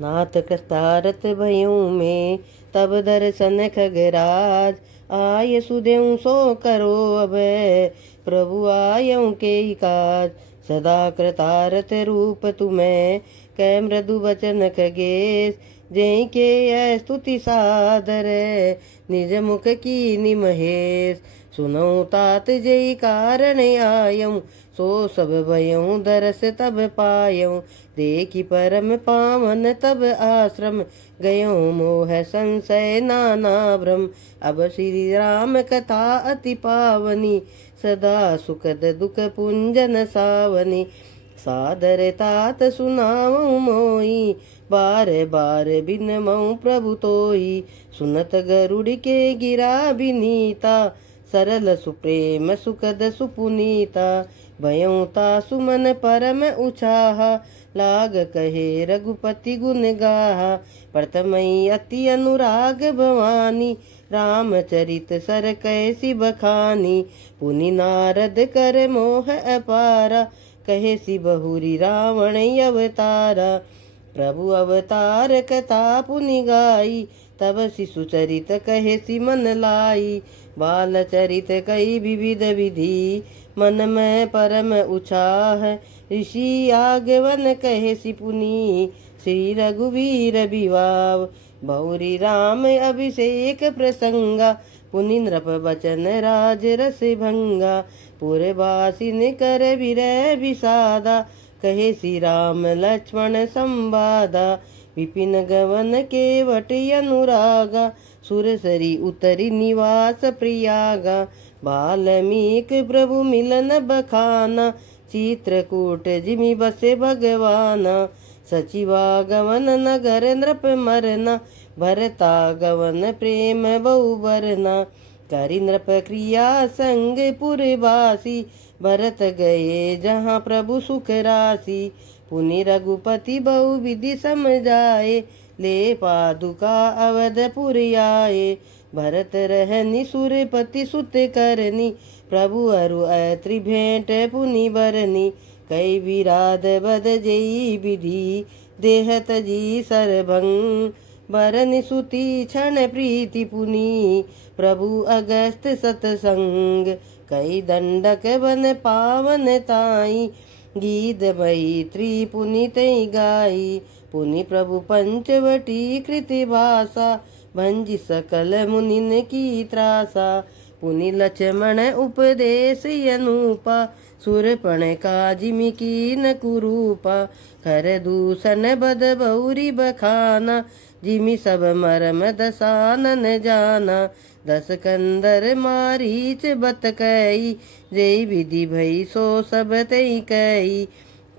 नाथ कस्तारत भयूं में तब दर्शन खगराज। आय सुदेव सो करो अब प्रभु आयऊ के काज। सदा कृतारथ रूप तुम्हें कै मृदु वचन खगेश। जय के स्तुति सादर निज मुख की निमहेश। सुनो तात जय कारण आयऊ सो सब भयऊ दरस तब पायऊ। देखी परम पावन तब आश्रम गयो मोह संशय नाना भ्रम। अब श्री राम कथा अति पावनी सदा सुखद दुख पुंजन सावनी। सादर तात सुनावऊँ मोई बार बार बिनमऊँ प्रभु तोई। सुनत गरुड़ के गिरा बिनीता सरल सुप्रेम सुखद सुपुनीता। भयऊँ ता सुमन परम उछाहा लाग कहे रघुपति गुण गाहा। प्रथमई अति अनुराग भवानी रामचरित सर कैसी बखानी। पुनि नारद कर मोह अपारा कहे सि बहुरी रावण अवतारा। प्रभु अवतार कथा पुनि गाई तब शिशु चरित कहे सि मन लाई। बाल चरित कई विविध विधि मन में परम उछाह। ऋषि आगवन कहे सि पुनि श्री रघुवीर विवाह। बहुरी राम अभिषेक प्रसंगा पुनि नृप बचन राज रस भंगा। पुरवासिन कर विरह विषादा कहे श्री राम लक्ष्मण संवादा। विपिन गवन केवट अनुरागा सुरसरी उतरी निवास प्रियागा। बाल्मीक प्रभु मिलन बखाना चित्रकूट जिमि बसे भगवाना। सचिवा गवन नगर नृप मरना भरता गवन प्रेम बहु बरना। करि नृप क्रिया संग पुरवासी भरत गए जहाँ प्रभु सुख राशि। पुनि रघुपति बहु विधि समझाए ले पादुका अवधपुर आए। भरत रहनि सुरपति सुत करनी प्रभु अरु अत्रि भेंट पुनि बरनी। कई विराध बद जई विधि देह तजी सरभंग। बरनि सुति क्षण प्रीति पुनि प्रभु अगस्त सतसंग। कई दंडक बन पावन ताई गीत मैत्री पुनि तई गाई। पुनि प्रभु पंचवटी कृति भाषा भंज सकल मुनिन की त्रासा। पुनि लक्ष्मण उपदेश अनुपा सुरपण का जिमि कीन कुरूपा। खर दूषण बद बहुरी बखाना जिमि सब मरम दसानन जाना। दस कंदर मारीच बत कई जय विधि भई सो सब तई कई।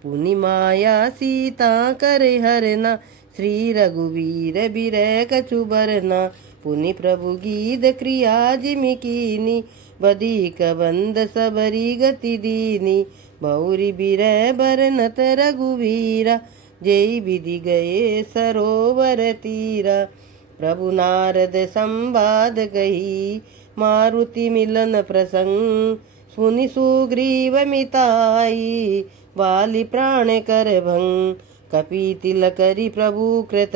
पुनि माया सीता कर हरना श्री रघुवीर बिरह कछु बरना। पुनि प्रभु गीत क्रिया जिमि कीनी बधिक बंद सबरी गति दीनी। बहुरी बिरह बरनत रघुवीरा जय विधि गए सरोवर तीरा। प्रभु नारद संवाद कही मारुति मिलन प्रसंग। सुनि सुग्रीव मिताई बाली प्राण कर भंग। कपि तिल करि प्रभु कृत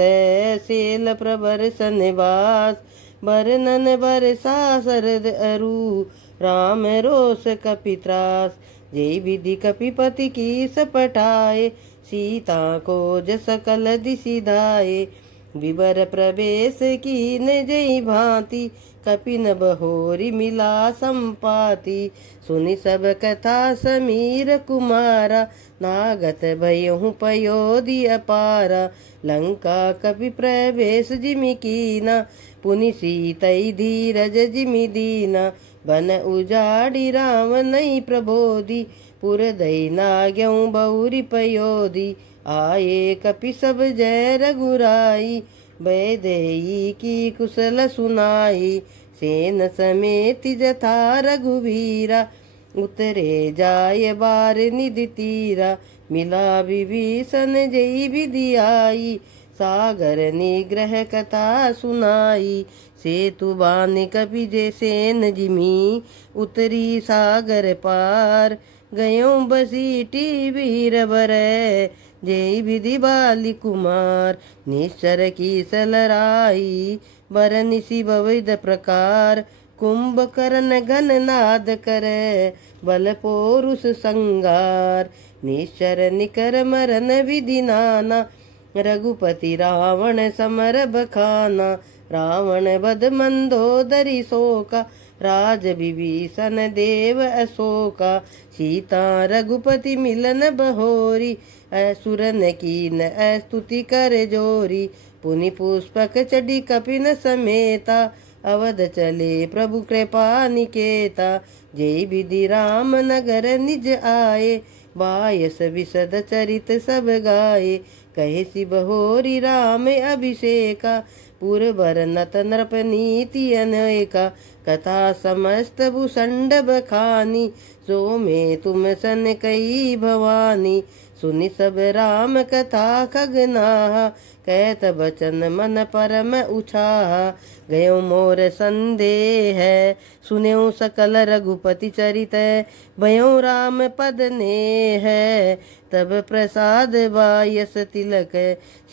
सेल प्रबर सनवास। बरनन बरसा शरद अरु राम रोष कपि त्रास। जय विधि कपिपति की सपटाए सीता को जस सकल दिशि धाये। विवर प्रवेश कीन जय भांति कपिन बहोरी मिला संपाति। सुनि सब कथा समीर कुमारा नागत भयहु पयोधि अपारा। लंका कपि प्रवेश जिमि कीना पुनि सीतई धीरज जिमि दीना। बन उजाड़ी राम नई प्रबोधि पुर दई नाग्यऊ बहुरी पयोधि। आए कपि सब जय रघुराई वैदेही की कुशल सुनाई। सेन समेत जथा रघुवीरा उतरे जाय बार निधि तीरा। मिला विभीषण जय विधि आई सागर निग्रह कथा सुनाई। सेतु बान कपि जे सेन जिमि उतरी सागर पार। गयों बसीटी वीर बर जय विधि बाली कुमार निश्चर की सलराई बरनिसी बविध प्रकार कुंभकर्ण घन नाद करे बल पोरुष संगार निश्चर निकर मरन विधि नाना रघुपति रावण समर बखाना रावण बध मंदोदरी शोका राज विभीषण देव अशोका सीता रघुपति मिलन बहोरी असुरन कीन स्तुति कर जोरी पुनि पुष्पक चढ़ी कपिन समेता अवध चले प्रभु कृपा निकेता जय विधि राम नगर निज आए बायस विशद चरित सब गाये कहे सि बहोरी राम अभिषेका पुरबर नत नृप नीति अनेका कथा समस्त भूषंड बखानी सो में तुम सन कई भवानी सुनि सब राम कथा खगनाहा कहत बचन मन परम उछाहा गयो मोर संदेह सुन्यो सकल रघुपति चरित भयो राम पद ने है तब प्रसाद बायस तिलक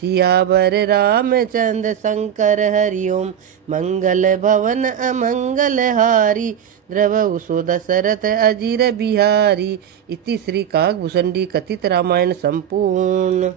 सियावर रामचंद्र शंकर हरिओम मंगल भवन अमंगल हारी द्रवहु सो दशरथ अजीर बिहारी। इति श्री काकभूषणी कथित रामायण संपूर्ण।